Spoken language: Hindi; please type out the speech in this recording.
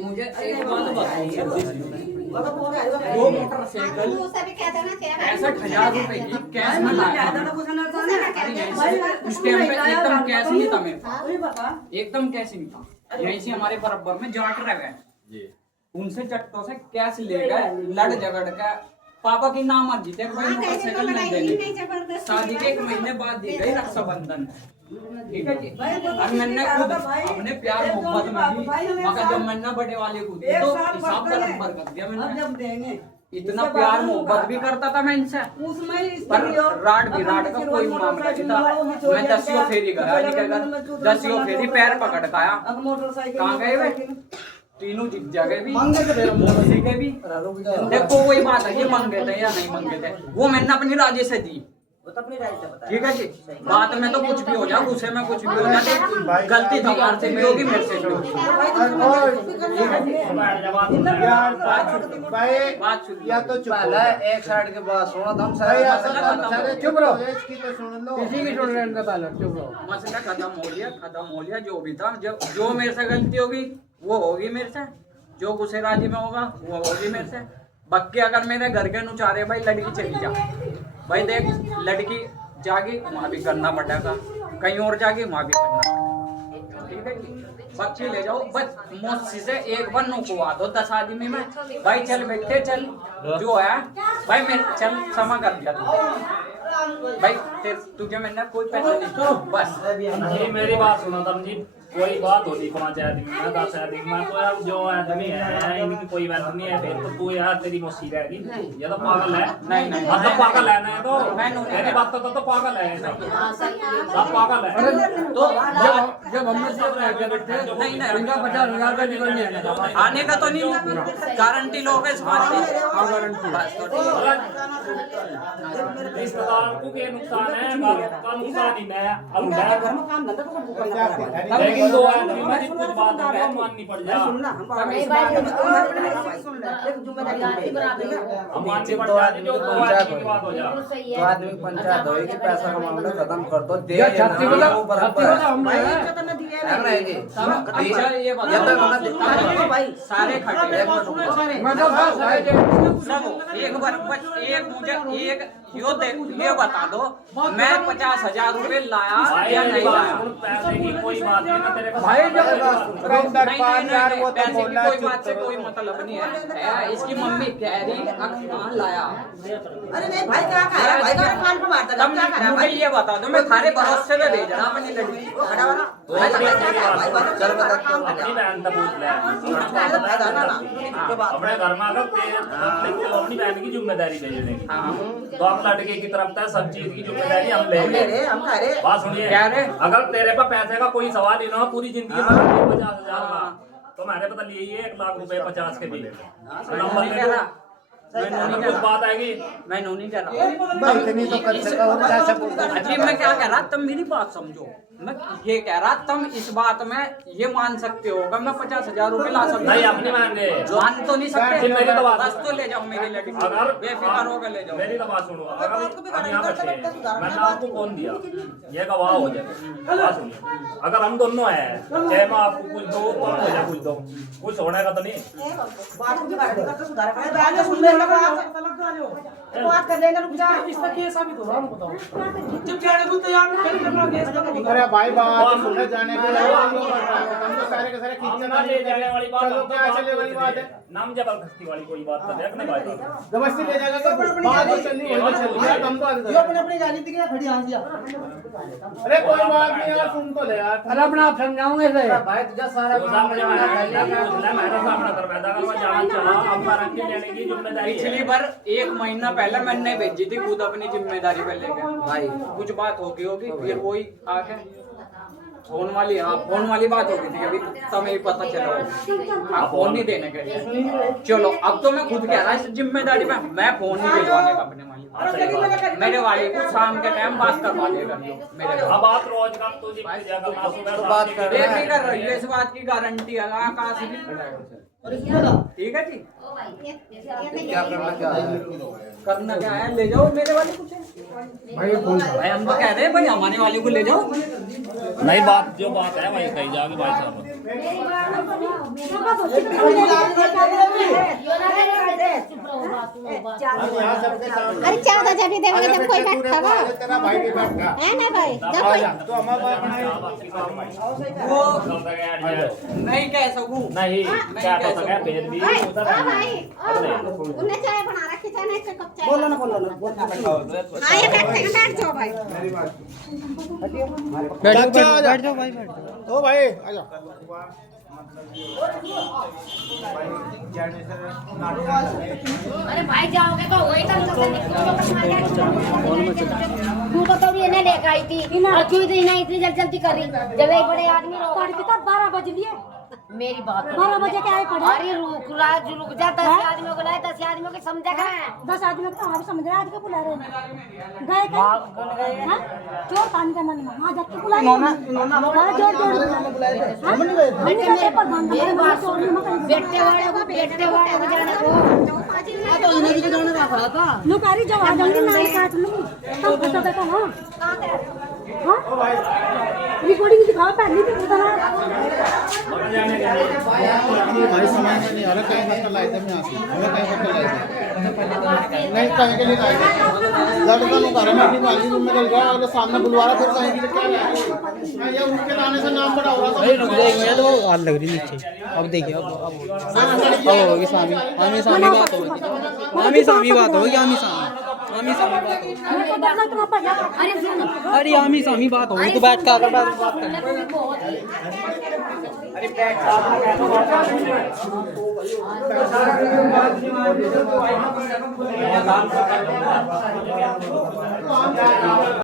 मुझे एक बात बताओ, वो मोटरसाइकिल 65,000 रुपए की कैश में लाया। उस टाइम पे एकदम कैश नहीं था मेरे पास, एकदम कैश नहीं था। यहीं से हमारे बराबर में जाट रह गए, उनसे चट्टों से कैश ले गए, लड़ झगड़ के पापा की नाम मर्जी थे, कोई मोटरसाइकिल नहीं देंगे। शादी के 1 महीने बाद दी गई रक्षाबंधन, ठीक है जी। और मैंने खुद अपने प्यार मोहब्बत में भी मगर जब मैंने बड़े वाले को दी तो हिसाब बराबर कर दिया मैंने। इतना प्यार मोहब्बत भी करता था मैं इनसे, पर राड विराट का कोई मामला नहीं था। मैं 10 फेरी गया, 10 फेरी पैर पकड़ खाया। कहाँ गए वे तीनों जगह भी के भी। देखो वही बात है, ये मांगे थे या नहीं मांगे थे, वो मैंने अपनी राजे से दी, ठीक है जी। बात में तो कुछ भी हो जाए, गुस्से में कुछ भी हो जाए, गलती तुम्हारे से भी होगी, मेरे से भी होगी। या तो चुप एक साइड के बाद सुना था, चुप रहो, किसी की सुन लेने का चुप रहो। मसला खत्म हो लिया जो भी था। जो मेरे से गलती होगी वो होगी मेरे से, जो गुस्से राजी में होगा वो होगी मेरे से। बाकी अगर मेरे घर के नुचारे भाई लड़की चली जा, भाई देख लड़की जागी वहाँ भी करना पड़ेगा, कहीं और जागी वहाँ भी करना, ठीक है। बच्चे ले जाओ, बस मुझसे से एक बार नुकवा दो 10 आदमी में, भाई चल बेटे चल जो है भाई मैं चल क्षमा कर दिया भाई, तुझे मैंने कोई पैसा नहीं तो बस। जी मेरी बात सुनो तम जी, कोई बात होती 5 आदमी में 10 आदमी में, तो यार जो आदमी है इनकी कोई बात नहीं है, फिर तो तू यार तेरी मौसी रहेगी, ये तो पागल है। नहीं मतलब पागल है ना, तो मेरी बात तो पागल है, सब पागल है। तो जब हमने सब रह गए बैठे नहीं इनका 50,000 का निकलने है आने का तो नहीं, गारंटी लोगे इस बात की, बस तो ठीक है। रिश्तेदार को के नुकसान है, घर का नुकसान ही है, अब लेकिन 2 आदमी में कुछ बात है माननी पड़ जाए, हम माननी पड़ जाती, जो 2 आदमी की बात हो जाए, 2 आदमी पंचायत होगी, पैसा का मामला खत्म कर दो, दे सारे खड़े एक बार एक मुझे एक ये बता दो, मैं 50,000 रुपए लाया या नहीं लाया? पैसे की कोई बात नहीं ना तेरे पास नहीं, पैसे की कोई बात से कोई मतलब नहीं है। इसकी मम्मी कह रही कहाँ लाया? अरे नहीं भाई क्या कह रहा है, भाई का कान पे मारता है, क्या कह रहा है मुझे ये बता दो, मैं थारे भरोसे में भेज रहा अपनी लड़की को, खड़ा वाला अपनी बहन का पूछ ले, अपने घर में अगर अपनी बहन की जिम्मेदारी ले लेंगे, तो हम लड़के की तरफ से सब चीज की जिम्मेदारी हम ले लेंगे। बात सुनिए, अगर तेरे पे पैसे का कोई सवाल ही ना हो, पूरी जिंदगी में 50,000 का, तो मैंने पता लिए 1 लाख रुपए 50 के भी कुछ बात आएगी, मैं नहीं कह रहा। अजी मैं क्या कह रहा, तुम मेरी बात समझो। मैं ये कह रहा तुम इस बात में ये मान सकते हो कि मैं 50,000 रुपए ला सकता नहीं अपनी मान दे, मान तो नहीं सकते, मेरी तो बात बस तो ले जाओ मेरी लड़की, अगर बेफिक्र होकर ले जाओ। मेरी तो बात सुनो, अगर हम यहाँ बैठे मैंने आपको कौन दिया, ये गवाह हो जाए। बात सुनिए, अगर हम दोनों हैं, चाहे मैं आपको कुछ दो तो हो जाए कुछ दो, कुछ होने का तो नहीं। बात कर लेंगे, रुक जा। इसका केस अभी तो राम बताओ जब जाने को तैयार नहीं अरे भाई बात सुनने जाने को हम तो सारे के सारे ना ले जाने वाली बात, चलो क्या चले वाली बात है, नाम जबरदस्ती वाली कोई बात तो देखने भाई, जबरदस्ती ले जाएगा तो बात तो चलनी वही चलनी है, हम तो आगे अपनी गाली दिखे खड़ी आ गया। अरे कोई बात नहीं यार, सुन तो ले यार। अरे अपना आप समझाओगे से भाई तुझे सारा पिछली बार 1 महीना पहले मैंने भेजी थी खुद अपनी जिम्मेदारी पे लेके, भाई कुछ बात होगी फिर वही आके फोन वाली, हाँ फोन वाली बात होगी थी, अभी तुम्हें पता चला आप फोन नहीं देने के लिए। चलो अब तो मैं खुद कह रहा इस जिम्मेदारी में मैं फोन नहीं भिजवाने का अपने वाली, मेरे वाले को शाम के टाइम बात करवा देगा मेरे अब आप रोज का तो बात कर रहे हैं, इस बात की गारंटी है आकाश की। ठीक है जी। क्या करना क्या है? करना क्या है, ले जाओ मेरे वाले को। भाई हम तो कह रहे हैं भाई हमारे वाले को ले जाओ। नहीं, बात जो बात है वही कही जाएगी भाई साहब। अरे 14 जब भी देंगे जब कोई बैठता है तेरा भाई भी बैठा है ना भाई, जब कोई तो हमारा वो नहीं कह सकूं। नहीं क्या तो सके भेज भी भाई, उधर ओ भाई, उन्हें चाय बना रखी, चाय नहीं से कप चाय। बोलो ना हाँ ये बैठ जाओ भाई। बैठ जाओ भाई, बैठ जाओ। ओ भाई आ जाओ। अरे भाई जाओगे तो वही तक तू तो तभी इन्हें लेकर आई थी और क्यों इतनी जल्दी कर रही जब एक बड़े आदमी तक 12 बज लिए। मेरी बात 12 बजे क्या है पड़े? अरे रुक जा 10 आदमियों को लाए, 10 आदमियों को समझा है। 10 आदमियों को हम समझ रहे आज के बुला रहे गए हां जोर पानी का मन में हां जाके बुला नोना जोर बुलाए थे हम नहीं गए मेरे बात सुन बेटे वाले को जाना को तो इन्हें भी जाना रखा था लुकारी जब आ जाएंगे नाई काट लूं तब बता देता हां हां रिकॉर्डिंग दिखाओ पहले भी पता ना भाई समझ में नहीं आ रहा कहीं बस लाए थे मैं यहाँ से हमें कहीं बस लाए थे नहीं कहीं के लिए लाए थे लड़का लोग घर में अपनी वाली रूम में रह गया और सामने बुलवा रहा फिर कहीं के लिए क्या लाए मैं ये उनके लाने से नाम बड़ा हो रहा था भाई रुक जाइए तो हाथ लग रही नीचे अब देखिए अब होगी सामी आमी सामी बात होगी आमी सामी बात होगी आमी सामी अरे आमी सामी बात होगी तो बैठ कर बात अरे बैठ